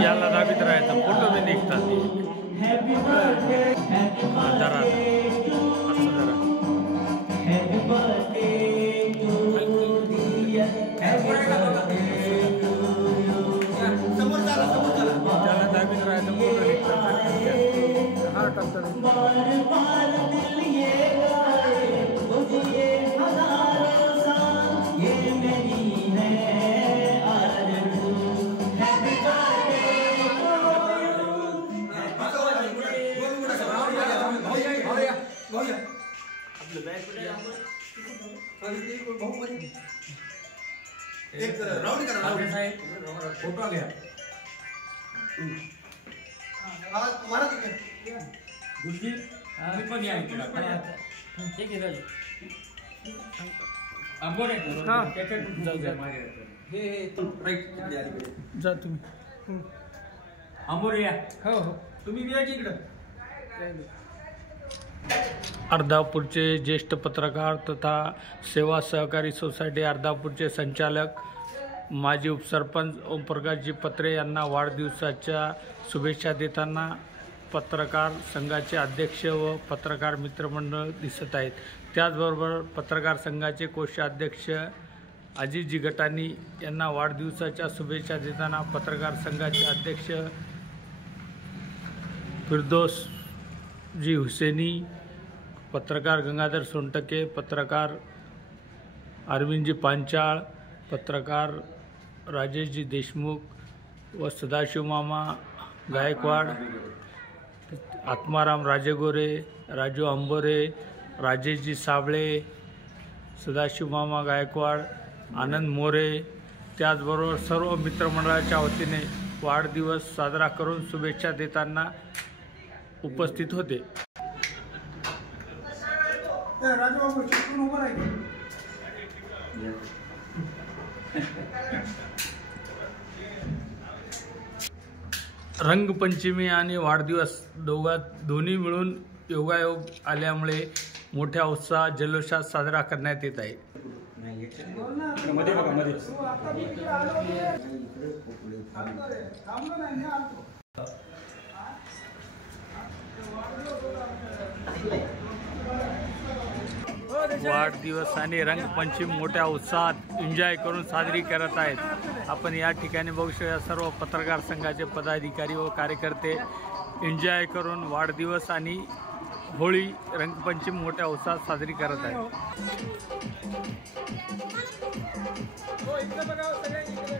याला दाबीत राहायचं, फोटो बी निघतात जरा असं जरा त्याला दाबीत राहायचं, फोटो निघतात हा टाकतात एक राउंड करा फोटो घ्या तुम्हाला तिकडे गुरुजी मी पण या इकडे ठीक आहे राजू आंबोडे हे राईट जा तुम्ही आंबोडे या हो हो तुम्ही या की इकडं अर्धापूरचे ज्येष्ठ पत्रकार तथा सेवा सहकारी सोसायटी अर्धापूरचे संचालक माजी उपसरपंच ओमप्रकाशजी पत्रे यांना वाढदिवसाच्या शुभेच्छा देताना पत्रकार संघाचे अध्यक्ष व पत्रकार मित्रमंडळ दिसत आहेत. त्याचबरोबर पत्रकार संघाचे कोषाध्यक्ष अजितजी गटानी यांना वाढदिवसाच्या शुभेच्छा देताना पत्रकार संघाचे अध्यक्ष फिरदोसजी हुसेनी, पत्रकार गंगाधर सोनटके, पत्रकार अरविंदजी पांचाळ, पत्रकार राजेशजी देशमुख व सदाशिव मामा गायकवाड, आत्माराम राजेगोरे, राजू अंबोरे, राजेशजी साबळे, सदाशिव मामा गायकवाड, आनंद मोरे, त्याचबरोबर सर्व मित्रमंडळाच्या वतीने वाढदिवस साजरा करून शुभेच्छा देताना उपस्थित होते. रंगपंचमी आणि वाढदिवस दोन्ही मिळून योगायोग आल्यामुळे मोठ्या उत्साहात जल्लोषात साजरा करण्यात येत आहे. वाढदिवस आणि रंगपंचमी मोठ्या उत्साहात एन्जॉय करून साजरी करत आहेत. आपण या ठिकाणी बघू शकता सर्व पत्रकार संघाचे पदाधिकारी व कार्यकर्ते एन्जॉय करून वाढदिवस आणि होळी रंगपंचमी मोठ्या उत्साहात साजरी करत आहेत. हो इकडे बघा सगळे इकडे